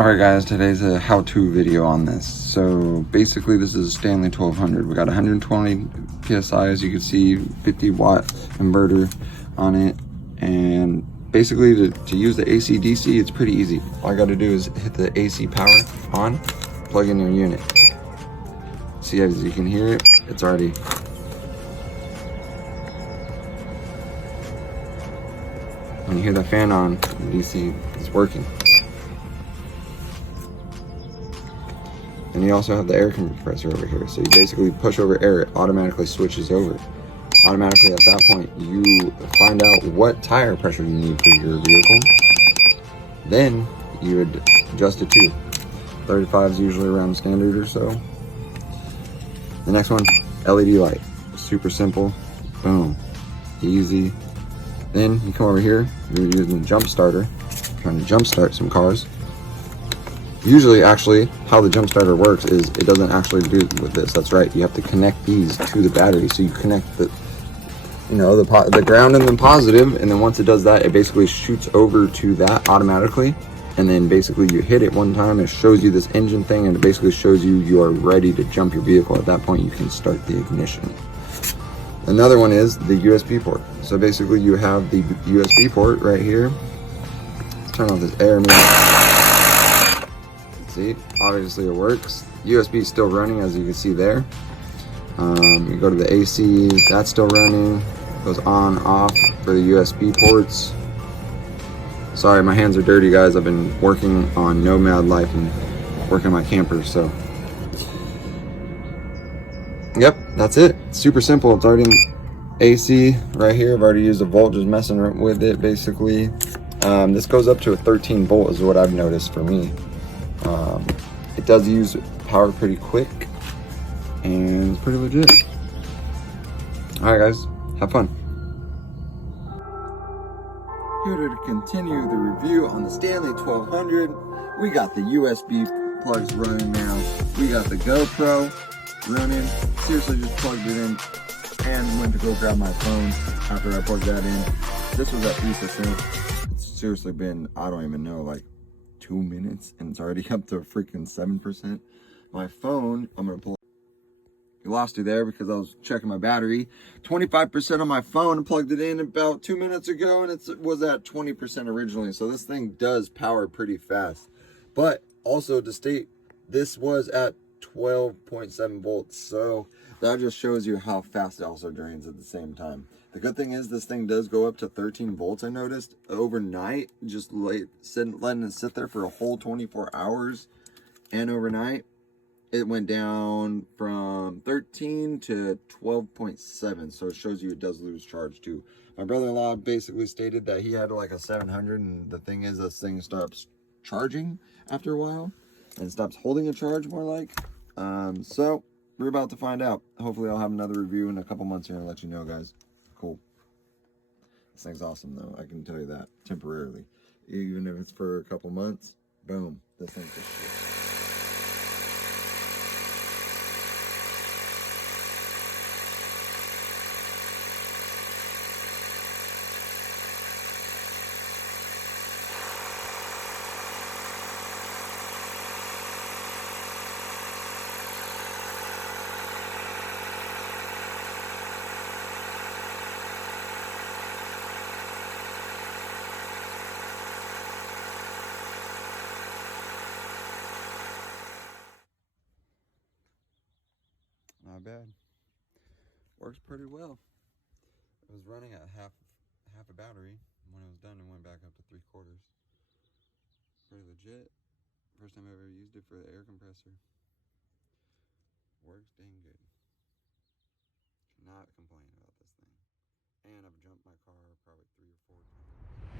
Alright guys, today's a how-to video on this. So basically this is a Stanley 1200. We got 120 PSI, as you can see, 50 watt inverter on it. And basically to use the AC DC, it's pretty easy. All I gotta do is hit the AC power on, plug in your unit. See, as you can hear it, it's already when you hear the fan on, the DC is working. And you also have the air compressor over here. So you basically push over air, it automatically switches over. Automatically at that point, you find out what tire pressure you need for your vehicle. Then you would adjust it to 35 is usually around standard or so. The next one, LED light. Super simple, boom, easy. Then you come over here, you're using a jump starter, trying to jump start some cars. Usually, actually, how the jump starter works is it doesn't actually do with this. That's right. You have to connect these to the battery. So you connect the ground and the positive, and then once it does that, it basically shoots over to that automatically. And then basically you hit it one time, it shows you this engine thing, and it basically shows you are ready to jump your vehicle. At that point, you can start the ignition. Another one is the USB port. So basically you have the USB port right here. Let's turn off this air meter. See, obviously it works. USB is still running, as you can see there. You go to the AC, that's still running. Goes on, off for the USB ports. Sorry, my hands are dirty, guys. I've been working on nomad life and working on my camper, so. Yep, that's it. Super simple. It's already AC right here. I've already used a volt, just messing with it, basically. This goes up to a 13 volt is what I've noticed for me. It does use power pretty quick, and it's pretty legit. All right, guys, have fun. Here to continue the review on the Stanley 1200. We got the USB plugs running now. We got the GoPro running. Seriously, just plugged it in and went to go grab my phone after I plugged that in. This was at 3%. It's seriously been, I don't even know, like 2 minutes, and it's already up to freaking 7%. My phone, I'm gonna pull. You lost you there because I was checking my battery. 25% on my phone, and plugged it in about 2 minutes ago, and it was at 20% originally. So this thing does power pretty fast. But also to state, this was at 12.7 volts. So that just shows you how fast it also drains at the same time. The good thing is this thing does go up to 13 volts, I noticed. Overnight, just letting it sit there for a whole 24 hours. And overnight, it went down from 13 to 12.7. So it shows you it does lose charge too. My brother-in-law basically stated that he had like a 700. And the thing is, this thing stops charging after a while. And stops holding a charge more like. So we're about to find out. Hopefully I'll have another review in a couple months here and let you know, guys. Cool. This thing's awesome though, I can tell you that, temporarily. Even if it's for a couple months, boom, this thing's just shit. Not bad. Works pretty well. It was running at half a battery. When it was done, it went back up to 3/4. Pretty legit. First time I ever used it for the air compressor. Works dang good. Cannot complain about this thing. And I've jumped my car probably 3 or 4 times.